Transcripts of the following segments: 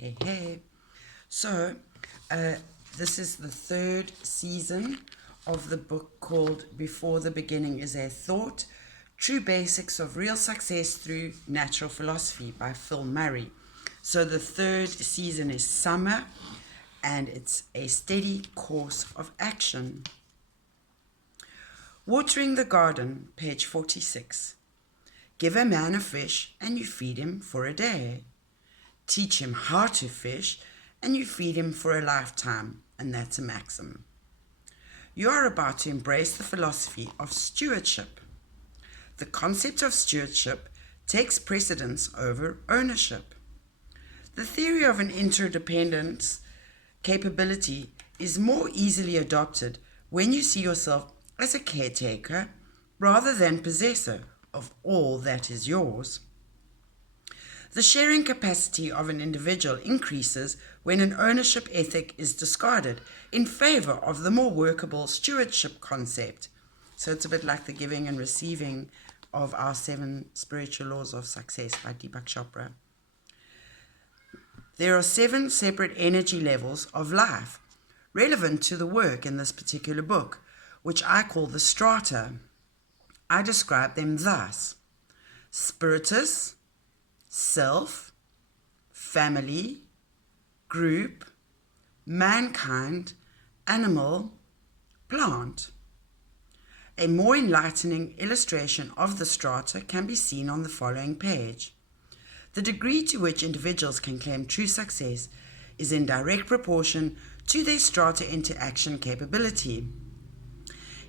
Hey, hey. So, this is the third season of the book called Before the Beginning is a Thought, True Basics of Real Success Through Natural Philosophy by Phil Murray. So the third season is summer, and it's a steady course of action. Watering the Garden, page 46. Give a man a fish and you feed him for a day. Teach him how to fish and you feed him for a lifetime, and that's a maxim. You are about to embrace the philosophy of stewardship. The concept of stewardship takes precedence over ownership. The theory of an interdependence capability is more easily adopted when you see yourself as a caretaker rather than possessor of all that is yours. The sharing capacity of an individual increases when an ownership ethic is discarded in favor of the more workable stewardship concept. So it's a bit like the giving and receiving of our 7 spiritual laws of success by Deepak Chopra. There are 7 separate energy levels of life relevant to the work in this particular book, which I call the strata. I describe them thus: spiritus, self, family, group, mankind, animal, plant. A more enlightening illustration of the strata can be seen on the following page. The degree to which individuals can claim true success is in direct proportion to their strata interaction capability.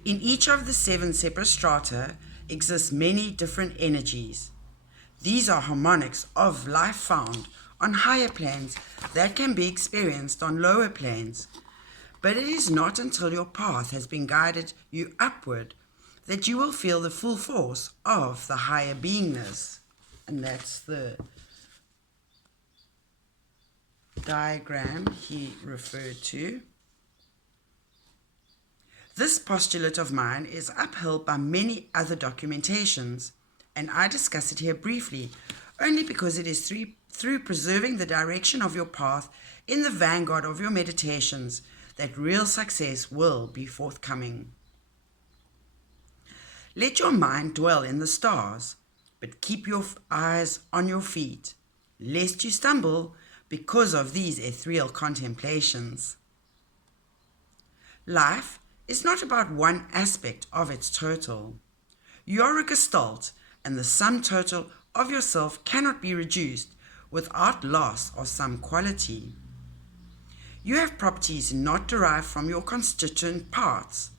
In each of the 7 separate strata exist many different energies. These are harmonics of life found on higher planes that can be experienced on lower planes. But it is not until your path has been guided you upward that you will feel the full force of the higher beingness. And that's the diagram he referred to. This postulate of mine is upheld by many other documentations, and I discuss it here briefly, only because it is through preserving the direction of your path in the vanguard of your meditations that real success will be forthcoming. Let your mind dwell in the stars, but keep your eyes on your feet, lest you stumble because of these ethereal contemplations. Life is not about one aspect of its total. You are a gestalt, and the sum total of yourself cannot be reduced without loss of some quality. You have properties not derived from your constituent parts,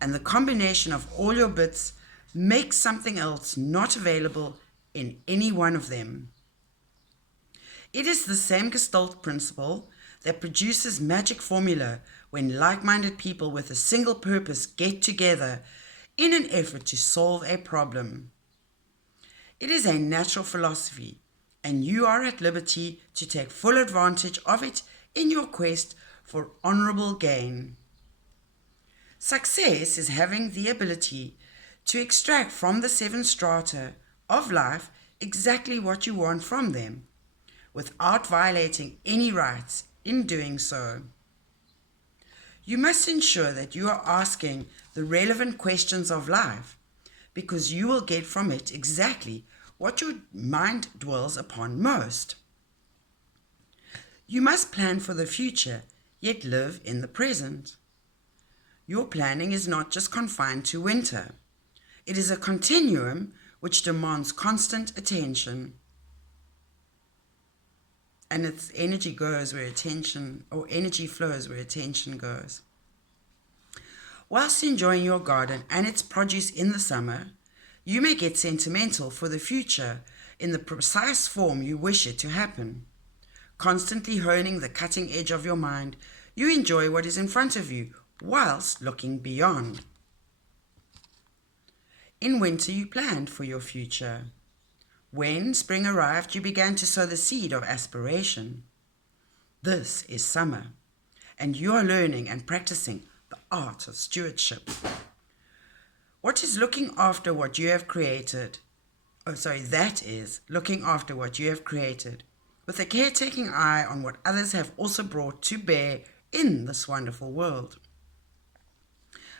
and the combination of all your bits makes something else not available in any one of them. It is the same gestalt principle that produces magic formula when like-minded people with a single purpose get together in an effort to solve a problem. It is a natural philosophy, and you are at liberty to take full advantage of it in your quest for honorable gain. Success is having the ability to extract from the 7 strata of life exactly what you want from them, without violating any rights in doing so. You must ensure that you are asking the relevant questions of life, because you will get from it exactly what your mind dwells upon most. You must plan for the future, yet live in the present. Your planning is not just confined to winter. It is a continuum which demands constant attention. And its energy goes where attention, or energy flows where attention goes. Whilst enjoying your garden and its produce in the summer, you may get sentimental for the future in the precise form you wish it to happen. Constantly honing the cutting edge of your mind, you enjoy what is in front of you whilst looking beyond. In winter, you planned for your future. When spring arrived, you began to sow the seed of aspiration. This is summer, and you are learning and practicing the art of stewardship. What is looking after what you have created? That is looking after what you have created. with a caretaking eye on what others have also brought to bear in this wonderful world.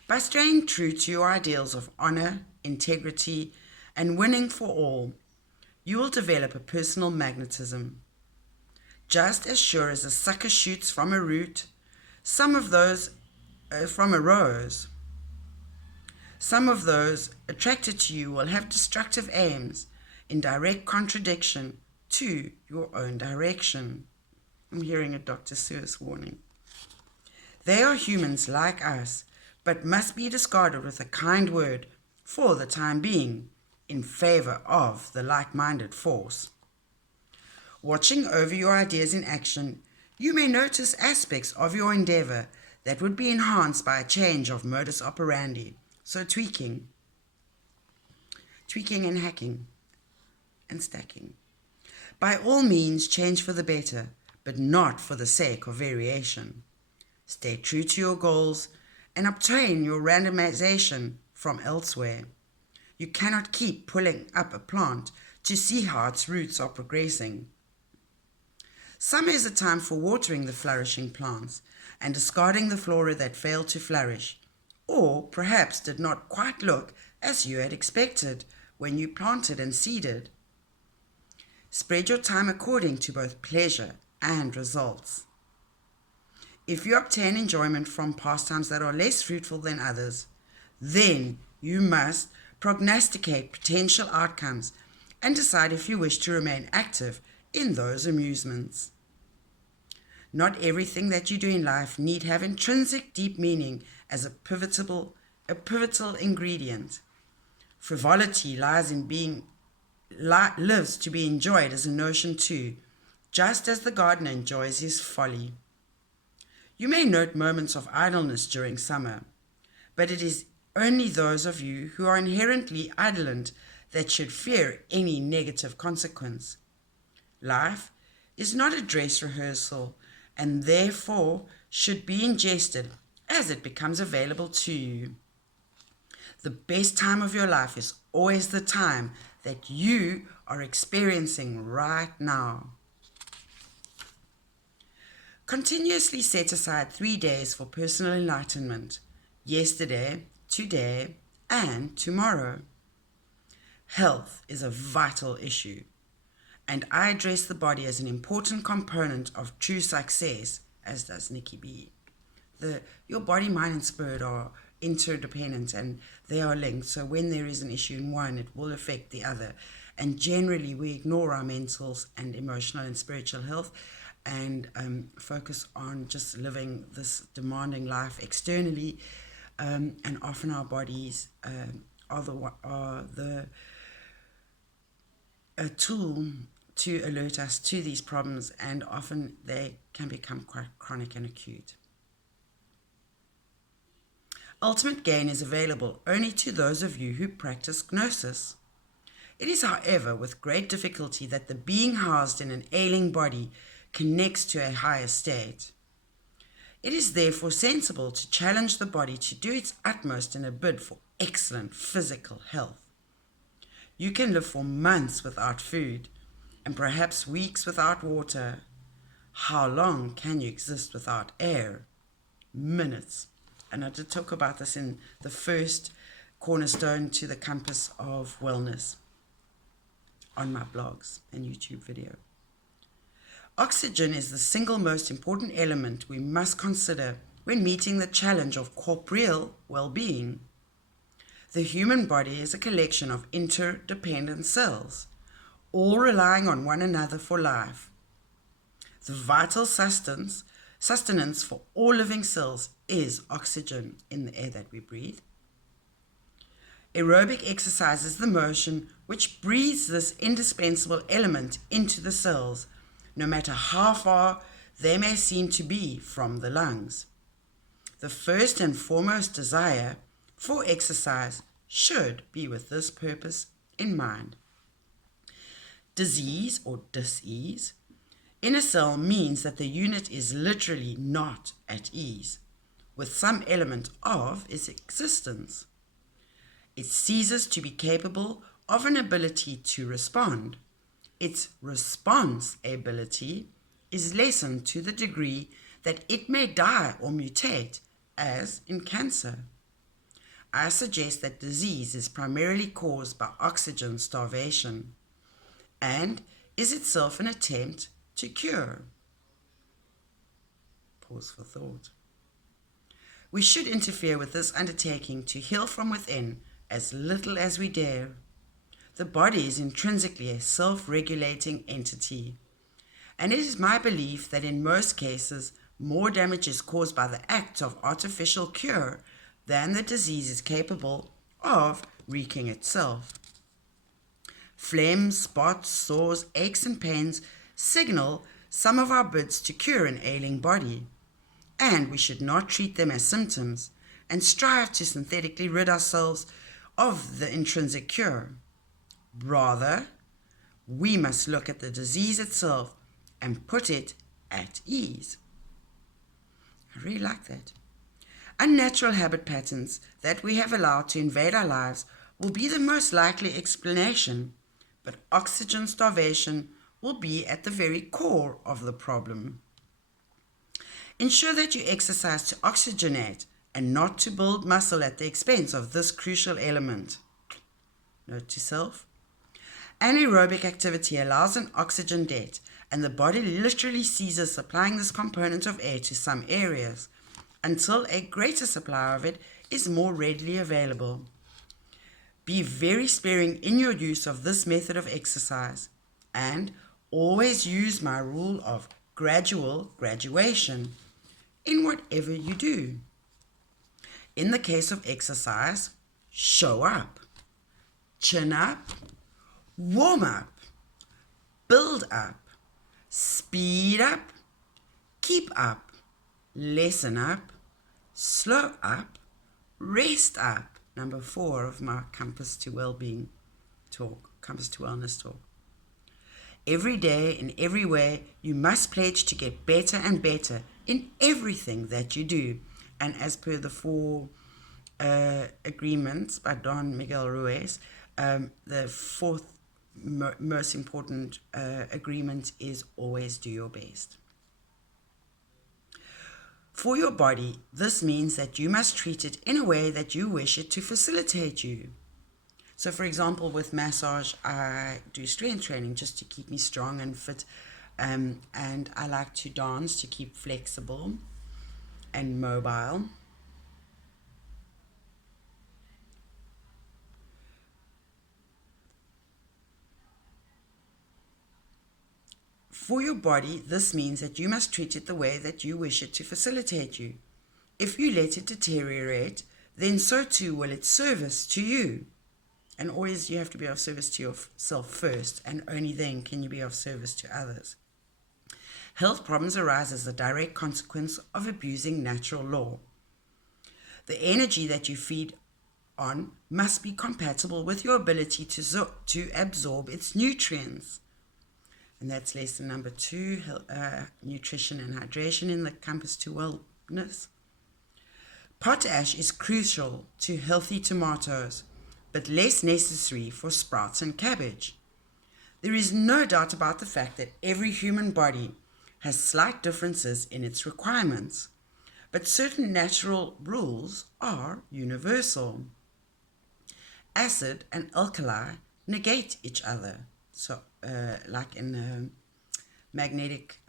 By staying true to your ideals of honor, integrity, and winning for all, you will develop a personal magnetism. Just as sure as a sucker shoots from a root, some of those from a rose, some of those attracted to you will have destructive aims in direct contradiction to your own direction. I'm hearing a Dr. Seuss warning. They are humans like us, but must be discarded with a kind word for the time being in favor of the like-minded force. Watching over your ideas in action, you may notice aspects of your endeavor that would be enhanced by a change of modus operandi. So tweaking and hacking and stacking. By all means, change for the better, but not for the sake of variation. Stay true to your goals and obtain your randomization from elsewhere. You cannot keep pulling up a plant to see how its roots are progressing. Summer is a time for watering the flourishing plants and discarding the flora that failed to flourish, or perhaps did not quite look as you had expected when you planted and seeded. Spread your time according to both pleasure and results. If you obtain enjoyment from pastimes that are less fruitful than others, then you must prognosticate potential outcomes and decide if you wish to remain active in those amusements. Not everything that you do in life need have intrinsic deep meaning as a pivotal ingredient. Frivolity lies in being lives to be enjoyed as a notion too, just as the gardener enjoys his folly. You may note moments of idleness during summer, but it is only those of you who are inherently idolent that should fear any negative consequence. Life is not a dress rehearsal and therefore should be ingested as it becomes available to you. The best time of your life is always the time that you are experiencing right now. Continuously set aside 3 days for personal enlightenment: yesterday, today, and tomorrow. Health is a vital issue, and I address the body as an important component of true success, as does Nikki B. Your body, mind, and spirit are interdependent and they are linked. So when there is an issue in one, it will affect the other. And generally, we ignore our mental and emotional and spiritual health and focus on just living this demanding life externally. And often our bodies are a tool to alert us to these problems, and often they can become quite chronic and acute. Ultimate gain is available only to those of you who practice gnosis. It is, however, with great difficulty that the being housed in an ailing body connects to a higher state. It is therefore sensible to challenge the body to do its utmost in a bid for excellent physical health. You can live for months without food, and perhaps weeks without water. How long can you exist without air? Minutes. And I did talk about this in the first cornerstone to the compass of wellness on my blogs and YouTube video. Oxygen is the single most important element we must consider when meeting the challenge of corporeal well-being. The human body is a collection of interdependent cells, all relying on one another for life. The vital sustenance for all living cells is oxygen in the air that we breathe. Aerobic exercise is the motion which breathes this indispensable element into the cells, no matter how far they may seem to be from the lungs. The first and foremost desire for exercise should be with this purpose in mind. Disease or dis-ease in a cell means that the unit is literally not at ease with some element of its existence. It ceases to be capable of an ability to respond. its response ability is lessened to the degree that it may die or mutate, as in cancer. I suggest that disease is primarily caused by oxygen starvation and is itself an attempt to cure. Pause for thought. We should interfere with this undertaking to heal from within as little as we dare. The body is intrinsically a self-regulating entity, and it is my belief that in most cases more damage is caused by the act of artificial cure than the disease is capable of wreaking itself. Phlegm, spots, sores, aches and pains signal some of our bids to cure an ailing body, and we should not treat them as symptoms and strive to synthetically rid ourselves of the intrinsic cure. Rather, we must look at the disease itself and put it at ease. I really like that. Unnatural habit patterns that we have allowed to invade our lives will be the most likely explanation, but oxygen starvation will be at the very core of the problem. Ensure that you exercise to oxygenate and not to build muscle at the expense of this crucial element. Note to self. Anaerobic activity allows an oxygen debt, and the body literally ceases supplying this component of air to some areas until a greater supply of it is more readily available. Be very sparing in your use of this method of exercise, and always use my rule of gradual graduation in whatever you do. In the case of exercise, show up, chin up, warm up, build up, speed up, keep up, lessen up, slow up, rest up. Number 4 of my Compass to Wellbeing talk, Compass to Wellness talk. Every day, in every way, you must pledge to get better and better in everything that you do. And as per the 4 agreements by Don Miguel Ruiz, the 4th most important agreement is always do your best. For your body, this means that you must treat it in a way that you wish it to facilitate you. So for example, with massage, I do strength training just to keep me strong and fit, and I like to dance to keep flexible and mobile. For your body, this means that you must treat it the way that you wish it to facilitate you. If you let it deteriorate, then so too will its service to you. And always you have to be of service to yourself first, and only then can you be of service to others. Health problems arise as a direct consequence of abusing natural law. The energy that you feed on must be compatible with your ability to absorb its nutrients. And that's lesson number 2, nutrition and hydration in the Compass to Wellness. Potash is crucial to healthy tomatoes, but less necessary for sprouts and cabbage. There is no doubt about the fact that every human body has slight differences in its requirements, but certain natural rules are universal. Acid and alkali negate each other. So, like in a magnetic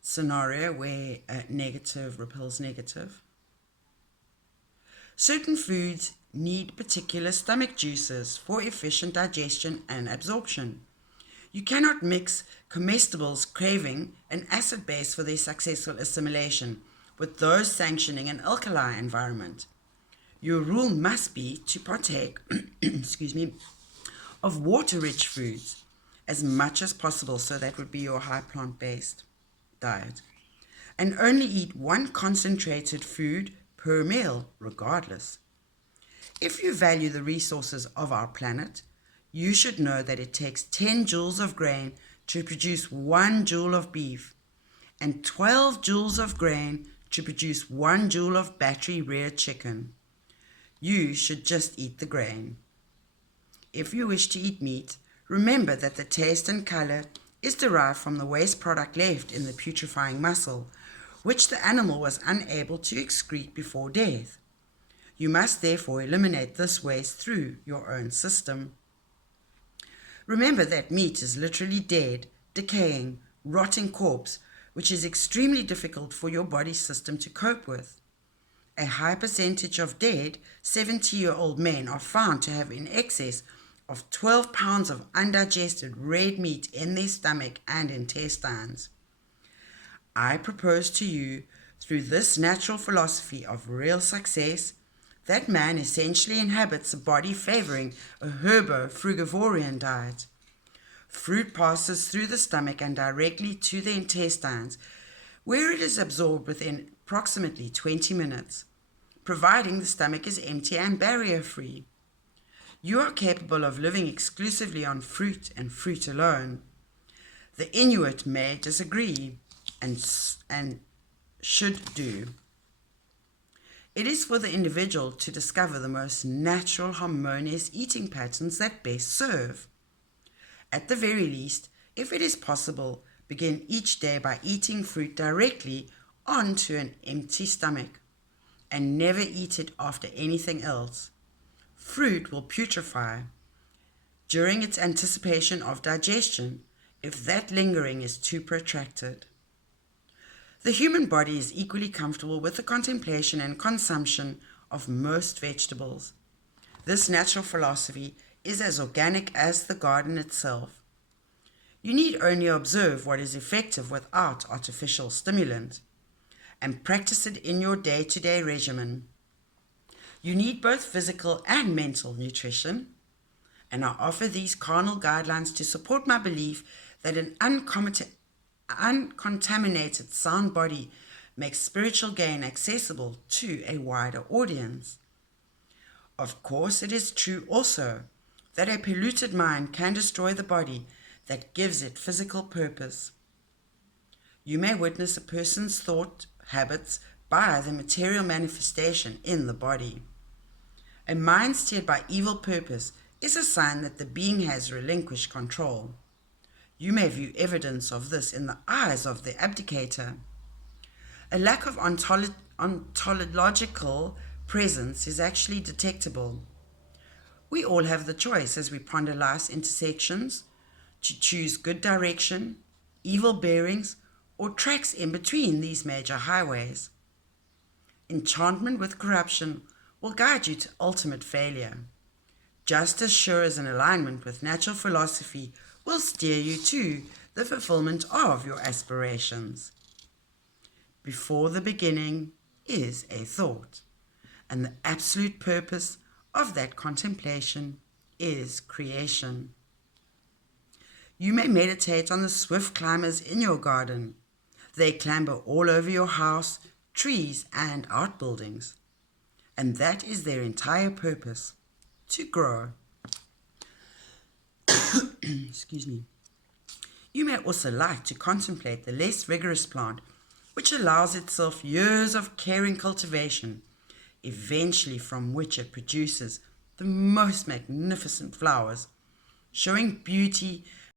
scenario where negative repels negative. Certain foods need particular stomach juices for efficient digestion and absorption. You cannot mix comestibles craving an acid base for their successful assimilation with those sanctioning an alkali environment. Your rule must be to partake of water-rich foods as much as possible, so that would be your high plant-based diet, and only eat one concentrated food per meal regardless. If you value the resources of our planet, you should know that it takes 10 joules of grain to produce 1 joule of beef, and 12 joules of grain to produce 1 joule of battery-reared chicken. You should just eat the grain. If you wish to eat meat, Remember that the taste and color is derived from the waste product left in the putrefying muscle, which the animal was unable to excrete before death. You must therefore eliminate this waste through your own system. Remember that meat is literally dead, decaying, rotting corpse, which is extremely difficult for your body system to cope with. A high percentage of dead 70-year-old men are found to have in excess of 12 pounds of undigested red meat in their stomach and intestines. I propose to you, through this natural philosophy of real success, that man essentially inhabits a body favoring a herbo-frugivorian diet. Fruit passes through the stomach and directly to the intestines, where it is absorbed within approximately 20 minutes, providing the stomach is empty and barrier-free. You are capable of living exclusively on fruit and fruit alone. The Inuit may disagree and should do. It is for the individual to discover the most natural, harmonious eating patterns that best serve. At the very least, if it is possible, begin each day by eating fruit directly onto an empty stomach, and never eat it after anything else. Fruit will putrefy during its anticipation of digestion if that lingering is too protracted. The human body is equally comfortable with the contemplation and consumption of most vegetables. This natural philosophy is as organic as the garden itself. You need only observe what is effective without artificial stimulant, and practice it in your day-to-day regimen. You need both physical and mental nutrition, and I offer these carnal guidelines to support my belief that an uncontaminated sound body makes spiritual gain accessible to a wider audience. Of course, it is true also that a polluted mind can destroy the body that gives it physical purpose. You may witness a person's thought habits by the material manifestation in the body. A mind steered by evil purpose is a sign that the being has relinquished control. You may view evidence of this in the eyes of the abdicator. A lack of ontological presence is actually detectable. We all have the choice as we ponder life's intersections to choose good direction, evil bearings, or tracks in between these major highways. Enchantment with corruption will guide you to ultimate failure, just as sure as an alignment with natural philosophy will steer you to the fulfillment of your aspirations. Before the beginning is a thought, and the absolute purpose of that contemplation is creation. You may meditate on the swift climbers in your garden. They clamber all over your house, trees, and outbuildings. And that is their entire purpose, to grow. Excuse me. You may also like to contemplate the less rigorous plant, which allows itself years of caring cultivation, eventually from which it produces the most magnificent flowers, showing beauty